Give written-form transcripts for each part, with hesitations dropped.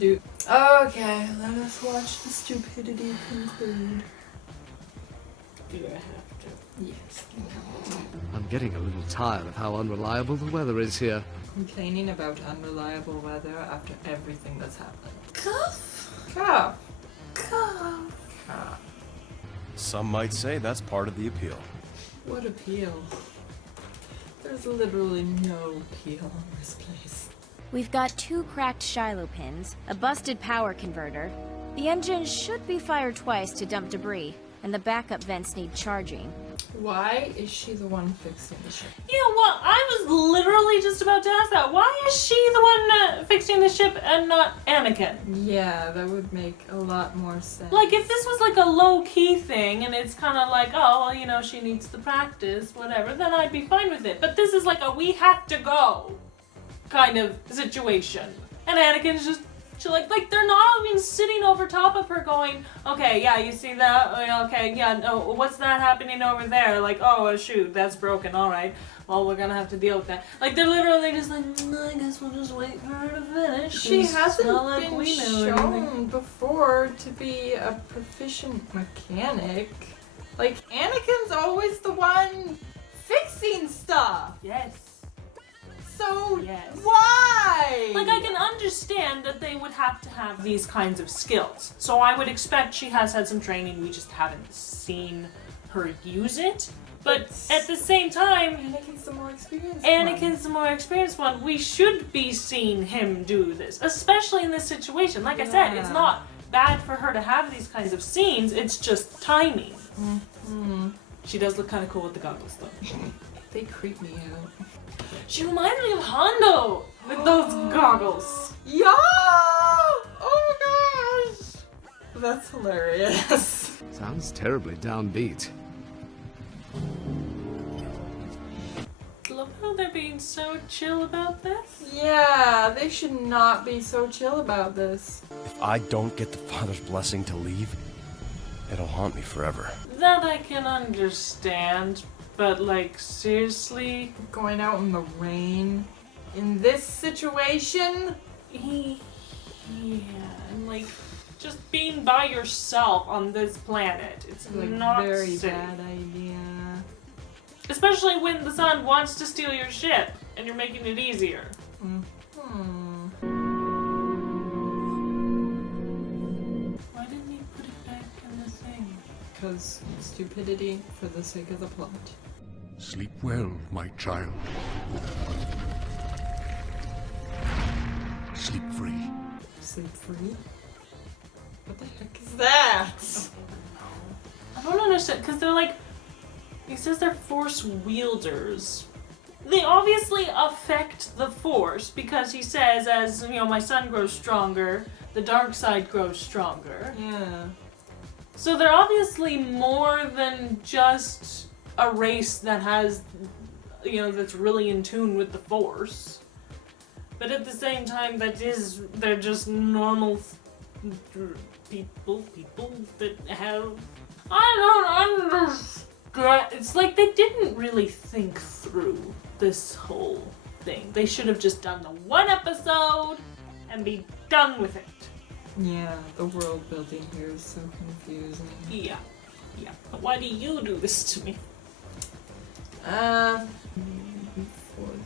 Dude. Okay, let us watch the stupidity conclude. Do I have to? Yes. I'm getting a little tired of how unreliable the weather is here. Complaining about unreliable weather after everything that's happened. Cough. Cough. Cough. Cough. Some might say that's part of the appeal. What appeal? There's literally no appeal in this place. We've got 2 cracked Shiloh pins, a busted power converter. The engine should be fired twice to dump debris, and the backup vents need charging. Why is she the one fixing the ship? You know what? I was literally just about to ask that. Why is she the one fixing the ship and not Anakin? Yeah, that would make a lot more sense. Like, if this was like a low-key thing, and it's kind of like, oh, well, you know, she needs the practice, whatever, then I'd be fine with it. But this is like a we have to go kind of situation. And Anakin's just like they're not even sitting over top of her going, okay, yeah, you see that? Okay, yeah, no, what's that happening over there? Like, oh, shoot, that's broken, alright. Well, we're gonna have to deal with that. Like, they're literally just like, I guess we'll just wait for her to finish. She It's hasn't not like been we know shown anything. before to be a proficient mechanic. Like, Anakin's always the one fixing stuff. Yes. So, Yes. why? Like, I can understand that they would have to have these kinds of skills. So I would expect she has had some training, we just haven't seen her use it. But at the same time, Anakin's the more experienced Anakin's the more experienced one. We should be seeing him do this, especially in this situation. Like I said, it's not bad for her to have these kinds of scenes, it's just timing. Mm-hmm. She does look kind of cool with the goggles, though. They creep me out. She reminds me of Hondo with those goggles. Yeah! Oh my gosh! That's hilarious. Sounds terribly downbeat. Love how they're being so chill about this. Yeah, they should not be so chill about this. If I don't get the Father's blessing to leave, it'll haunt me forever. That I can understand, but like, seriously? Going out in the rain in this situation? Yeah, and like, just being by yourself on this planet. It's Like, not very safe. bad idea. Especially when the sun wants to steal your ship, and you're making it easier. Why didn't you put it back in the thing? Because stupidity for the sake of the plot. Sleep well, my child. Sleep free. Sleep free? What the heck is that? I don't understand, because they're like, he says they're force wielders. They obviously affect the force, because he says, as, you know, my son grows stronger, the dark side grows stronger. Yeah. So they're obviously more than just a race that has, you know, that's really in tune with the force. But at the same time, they're just normal people that have, I don't understand. It's like they didn't really think through this whole thing. They should have just done the one episode and be done with it. Yeah, the world building here is so confusing. Yeah. But why do you do this to me? For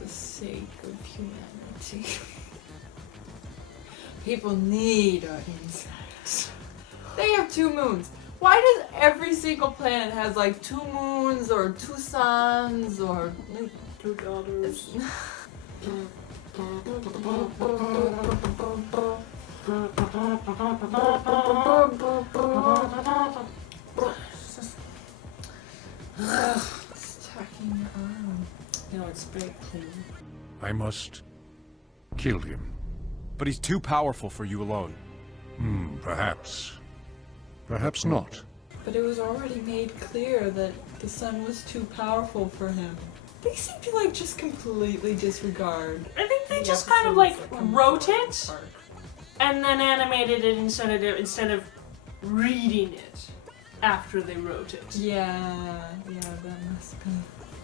the sake of humanity. People need our insight. They have 2 moons. Why does every single planet has like 2 moons or 2 suns or like 2 daughters. Stacking your arm. No, it's very clean. I must kill him. But he's too powerful for you alone. Perhaps. Perhaps not. But it was already made clear that the sun was too powerful for him. They seem to like just completely disregard. I think they the just kind of like episodes that come wrote before it the arc. and then animated it instead of reading it after they wrote it. Yeah, that must be.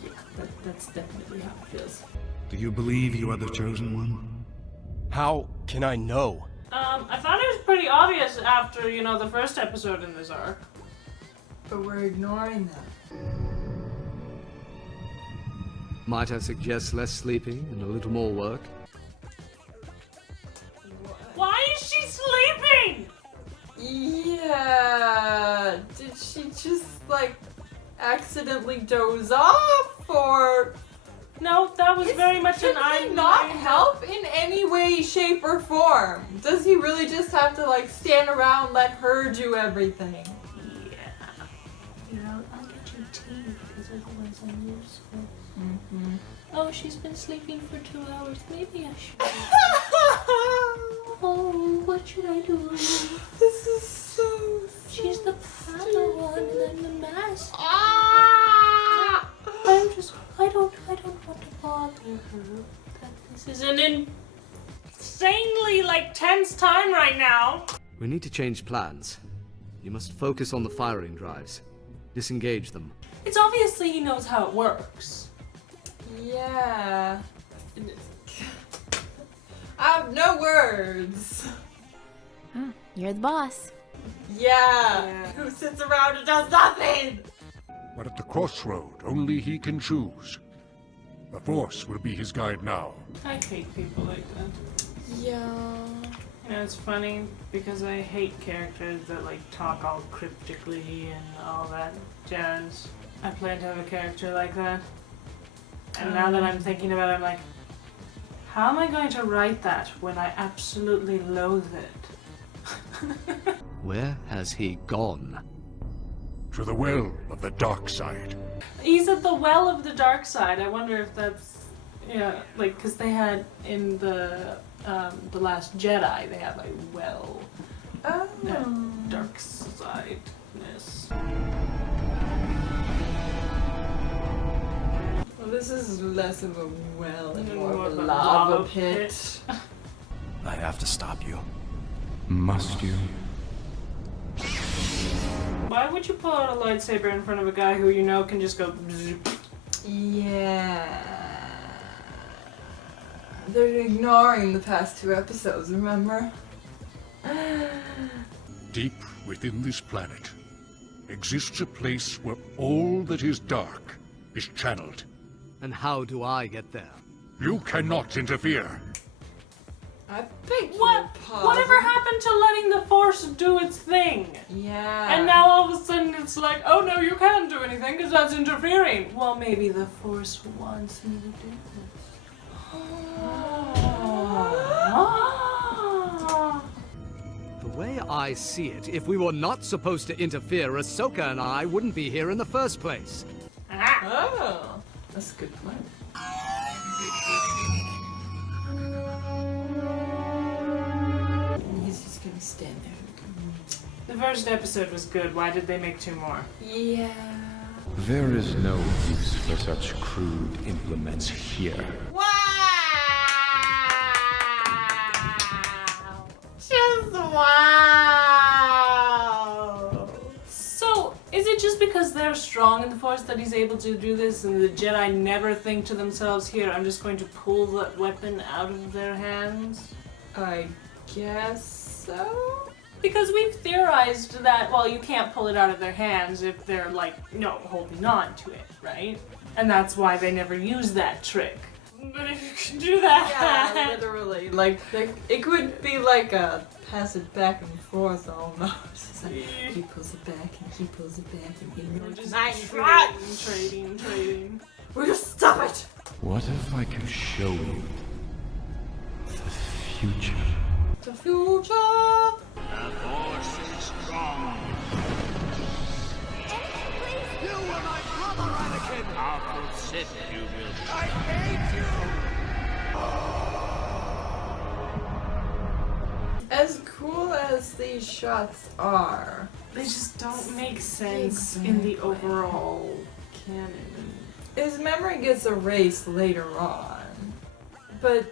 Yeah, that's definitely how it feels. Do you believe you are the chosen one? How can I know? I thought it was pretty obvious after, the first episode in this arc. But we're ignoring that. Might I suggest less sleeping and a little more work? Why is she sleeping? Yeah. Did she just, accidentally doze off, or... No, that was very much an Does he not help in any way, shape, or form? Does he really just have to, stand around and let her do everything? Yeah. I'll get you tea, because otherwise I'm useful. Mm-hmm. Oh, she's been sleeping for 2 hours. Maybe I should. Oh, what should I do? This is so She's the Padawan and I'm the master. Ah! I don't want to bother her. This is an insanely, tense time right now. We need to change plans. You must focus on the firing drives. Disengage them. It's obviously he knows how it works. Yeah. I have no words. You're the boss. Yeah. Who sits around and does nothing? But at the crossroad, only he can choose. The Force will be his guide now. I hate people like that. Yeah. It's funny because I hate characters that talk all cryptically and all that jazz. I plan to have a character like that. And now that I'm thinking about it, I'm like, how am I going to write that when I absolutely loathe it? Where has he gone? To the well of the dark side. He's at the well of the dark side. I wonder if that's, because they had in the Last Jedi, they had well, that dark sideness. Well, this is less of a well and And more more of of a a lava lava pit. I have to stop you. Must you? Why would you pull out a lightsaber in front of a guy who can just go zip? Yeah. They're ignoring the past 2 episodes, remember? Deep within this planet exists a place where all that is dark is channeled. And how do I get there? You cannot interfere. I beg What? your pardon. Whatever happened to letting the Force do its thing? Yeah. And now all of a sudden it's like, oh no, you can't do anything because that's interfering. Well, maybe the Force wants me to do this. The way I see it, if we were not supposed to interfere, Ahsoka and I wouldn't be here in the first place. Oh, that's a good point. He's just gonna stand there. The first episode was good. Why did they make 2 more? Yeah. There is no use for such crude implements here. Wow! Just wow! So, is it just because they're strong in the Force that he's able to do this and the Jedi never think to themselves, here, I'm just going to pull the weapon out of their hands? I guess so? Because we've theorized that, well, you can't pull it out of their hands if they're, holding on to it, right? And that's why they never use that trick. But if you can do that... Yeah, literally. It could be like a pass it back and forth almost. It's like, he pulls it back and he pulls it back and he We're just trading. We're just stop it! What if I could show you the future? The future! The Force is strong. You were my brother, Anakin! Powerful Sith, you will. I hate you! As cool as these shots are, They just don't make sense in the overall canon. his memory gets erased later on. But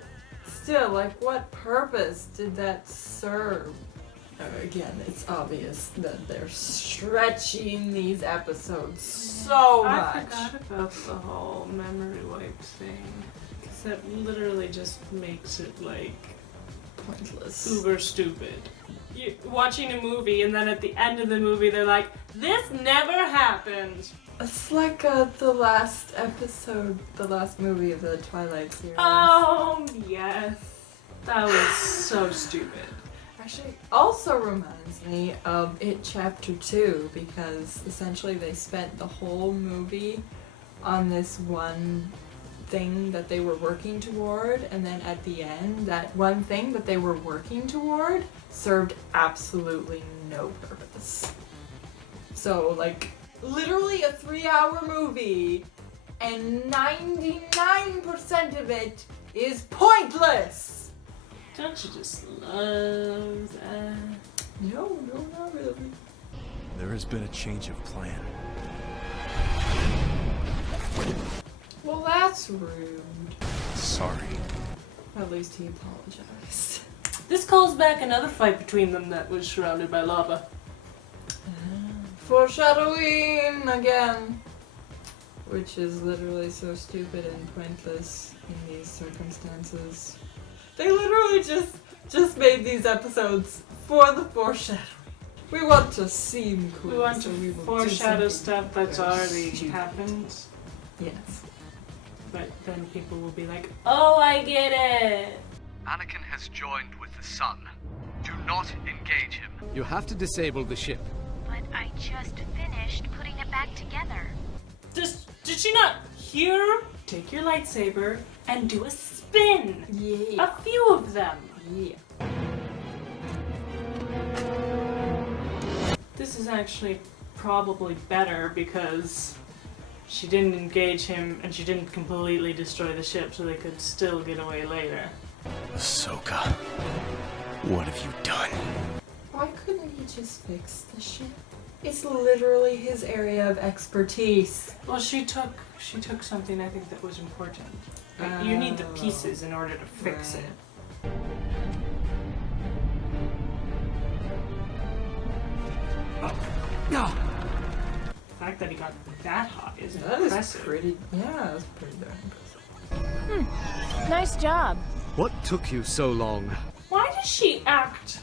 still, what purpose did that serve? Again, it's obvious that they're stretching these episodes so much. I forgot about the whole memory wipe thing. Because that literally just makes it pointless. Uber stupid. You're watching a movie and then at the end of the movie they're like, this never happened. It's like the last episode, the last movie of the Twilight series. Oh, yes. That was so stupid. Actually, also reminds me of It Chapter 2, because essentially they spent the whole movie on this one thing that they were working toward, and then at the end, that one thing that they were working toward served absolutely no purpose. So, like, literally a 3-hour movie, and 99% of it is pointless! Don't you just love that? No, not really. There has been a change of plan. Well, that's rude. Sorry. At least he apologized. This calls back another fight between them that was surrounded by lava. Foreshadowing again. Which is literally so stupid and pointless in these circumstances. They literally just made these episodes for the foreshadowing. We want to seem cool. We want so to we will foreshadow do stuff that's already stupid. happened. Yes. But then people will be like, oh, I get it. Anakin has joined with the sun. Do not engage him. You have to disable the ship. But I just finished putting it back together. Did she not hear? Take your lightsaber and do a spin. Yeah. A few of them. Yeah. This is actually probably better because she didn't engage him and she didn't completely destroy the ship, so they could still get away later. Ahsoka, what have you done? Why couldn't he just fix the ship? It's literally his area of expertise. Well, she took something I think that was important. Like, you need the pieces in order to fix Right. it. The fact that he got that high is That is impressive. pretty. Yeah, that's pretty darn impressive. Nice job. What took you so long? Why does she act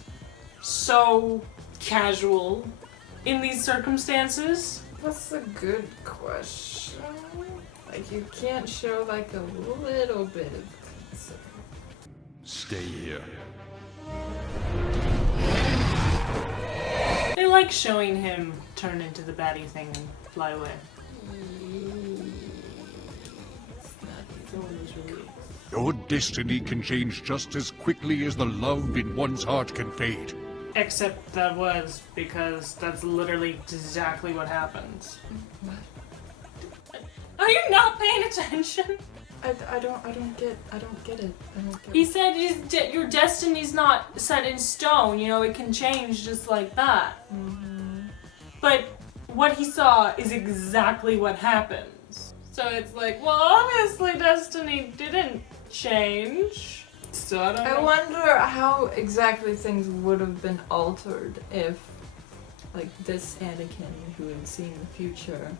so casual in these circumstances? That's a good question. Like, you can't show like a little bit of concern. Stay here. They like showing him turn into the baddie thing and fly away. No one was really. Your destiny can change just as quickly as the love in one's heart can fade. Except that was because that's literally exactly what happens. Are you not paying attention? I don't get it. I don't get He it. said your destiny's not set in stone, you know, it can change just like that. But what he saw is exactly what happens. So it's like, well, obviously destiny didn't change. So I don't know. I wonder how exactly things would have been altered if, like, this Anakin who had seen the future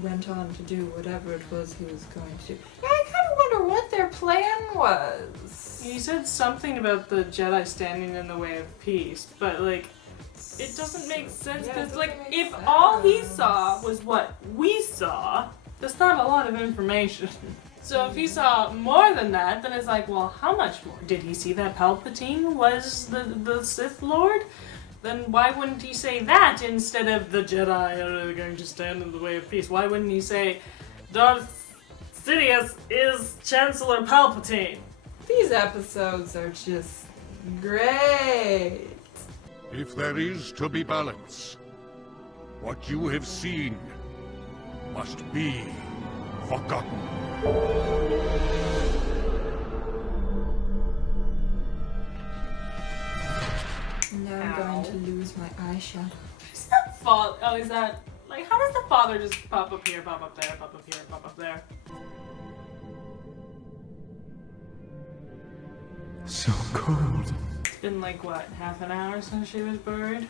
went on to do whatever it was he was going to do. Yeah, I kind of wonder what their plan was. He said something about the Jedi standing in the way of peace, but like, it doesn't make sense Yeah, it because doesn't like, make if all he sense. saw was what we saw, that's not a lot of information. So if he saw more than that, then it's like, well, how much more? Did he see that Palpatine was the Sith Lord? Then why wouldn't he say that instead of the Jedi are going to stand in the way of peace? Why wouldn't he say Darth Sidious is Chancellor Palpatine? These episodes are just great. If there is to be balance, what you have seen must be forgotten. Now I'm going to lose my eyeshadow. Is that oh, is that like how does the father just pop up here, pop up there, pop up here, pop up there? So cold. It's been like what, half an hour since she was buried?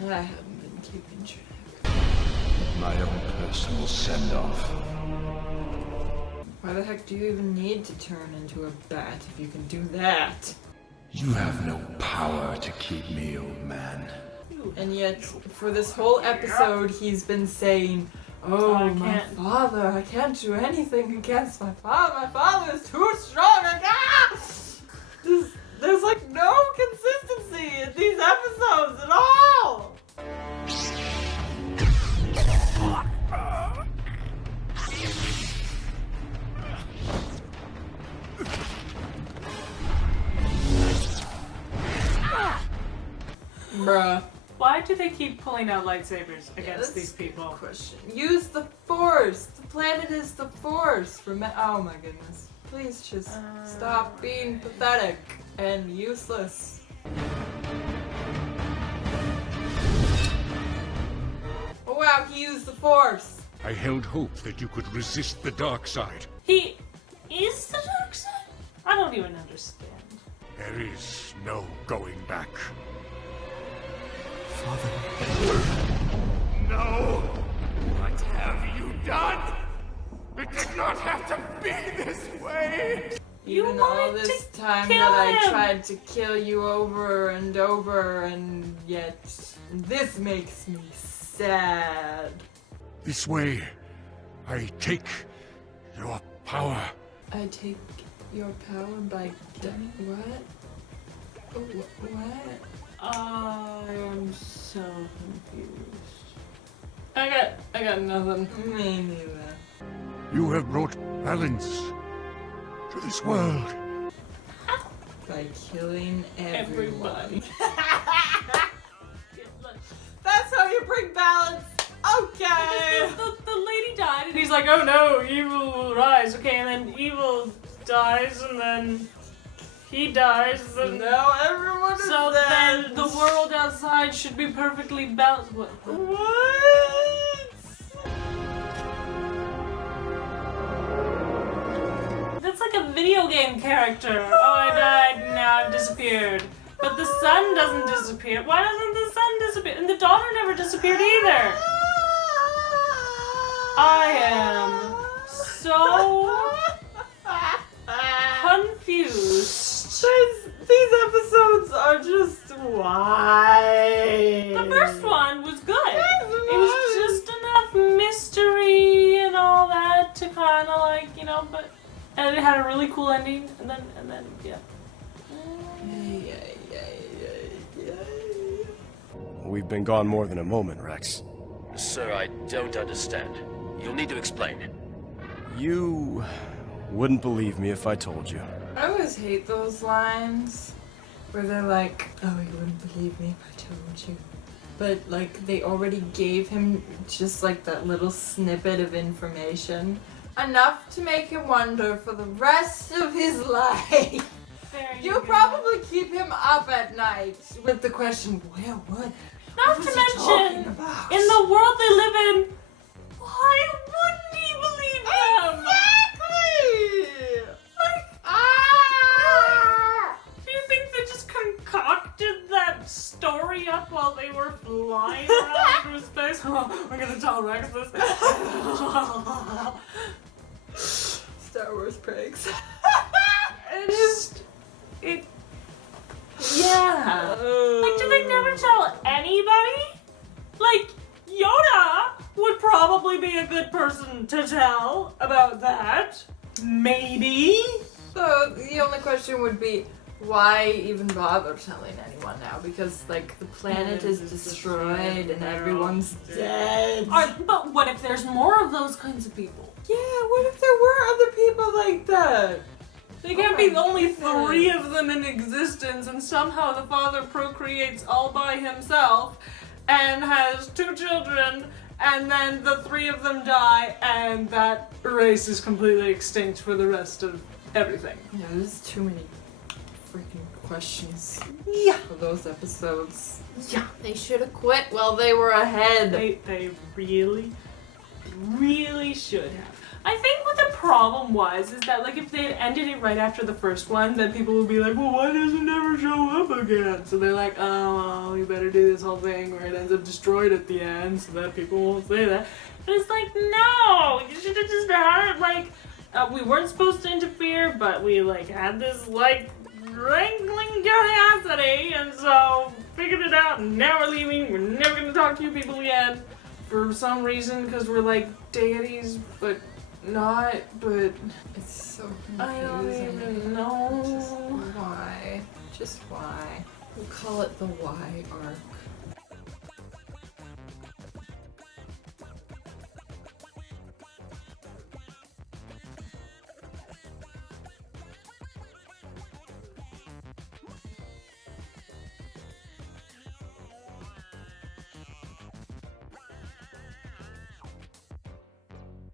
I haven't been keeping track. My own personal send-off. Why the heck do you even need to turn into a bat if you can do that? You have no power to keep me, old man. And yet, for this whole episode, he's been saying, "Oh, my father, I can't do anything against my father. My father is too strong. There's like no consistency in these episodes at all." Bruh. Why do they keep pulling out lightsabers against these people? Question. Use the Force. The planet is the Force. Oh my goodness. Please just stop being pathetic and useless. Oh wow, he used the Force. I held hope that you could resist the dark side. He is the dark side? I don't even understand. There is no going back. Father. No! What have you done? It did not have to be this way! Even all this time that I tried to kill you over and over, and yet this makes me sad. This way, I take your power. I take your power by what? What? I am so confused. I got nothing. Me neither. You have brought balance to this world. By killing everyone. Everybody. That's how you bring balance. Okay. The lady died, and he's like, "Oh no, evil will rise." Okay, and then evil dies, and then he dies, and now everyone is so dead. then the world outside should be perfectly balanced. What? That's like a video game character. Oh, I died, now I've disappeared. But the sun doesn't disappear. Why doesn't the sun disappear? And the daughter never disappeared either. I am so confused. These episodes are just why. The first one was good. It was just enough mystery and all that to kind of like, you know, and it had a really cool ending, and then yeah. We've been gone more than a moment, Rex. Sir, I don't understand. You'll need to explain. You wouldn't believe me if I told you. I always hate those lines where they're like, "Oh, you wouldn't believe me if I told you." But like they already gave him just like that little snippet of information. Enough to make him wonder for the rest of his life. You'll probably keep him up at night with the question, where would? Not to mention, in the world they live in, why wouldn't he believe them? Exactly! Do you think they just concocted that story up while they were flying around through space? Oh, we're gonna tell Rex this. Star Wars pranks. Yeah. Like, do they never tell anybody? Like, Yoda would probably be a good person to tell about that. Maybe. So the only question would be, why even bother telling anyone now? Because like the planet is destroyed and everyone's dead. But what if there's more of those kinds of people? Yeah, what if there were other people like that? There can't be only 3 of them in existence, and somehow the father procreates all by himself and has 2 children, and then the 3 of them die, and that race is completely extinct for the rest of everything. Yeah, there's too many freaking questions for those episodes. Yeah. They should have quit while they were ahead. They really, really should have. I think what the problem was is that, like, if they had ended it right after the first one, then people would be like, well, why does it never show up again? So they're like, oh, well, we better do this whole thing where it ends up destroyed at the end so that people won't say that. But it's like, no! You should have just had it, like, we weren't supposed to interfere, but we, like, had this, like, strangling curiosity, and so figured it out, and now we're leaving. We're never gonna talk to you people again for some reason, because we're like deities, but not, but It's so confusing. I don't even know. Just why? Just why? We'll call it the why arc.